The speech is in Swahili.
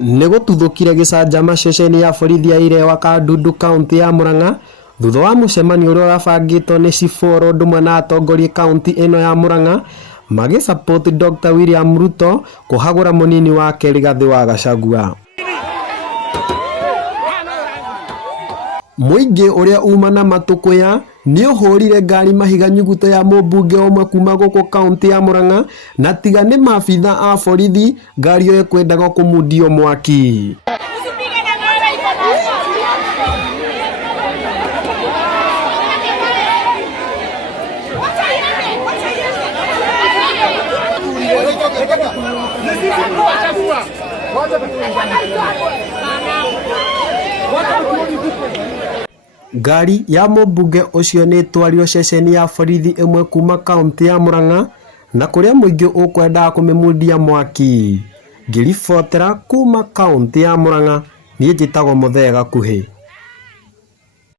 Nĩgũtuthũkire gĩcanjama ceceni ya borithi ya Irewa Kandundu kaunti ya Murang'a thutha wa mũcemanio ũrĩa ũrabangĩtwo nĩ Ciboro ndumwe na atongoria kaunti ĩno ya Murang'a magĩsupport Dr. William Ruto kũhagũra mũnini wake Rigathĩ wa Gachagua. Mũingĩ ũrĩa uma na matũkũya nĩ ũhũrire ngari mahiga nyuguto ya mũmbunge ũmwe kuma gũkũ kaunti ya Murang'a na tiga nĩ maabitha a borithi ngari ĩyo ĩkwendaga kũmundio mwaki. Ngari ya mũmbunge ũcio nĩ twario ceceni ya borithi ĩmwe kuma kaunti ya Murang'a na kũrĩa mũingĩ ũkwendaga kũmĩmundia mwaki. Ngĩribotera kuma kaunti ya Murang'a, niĩ njĩtagwo Muthee Gakuhĩ.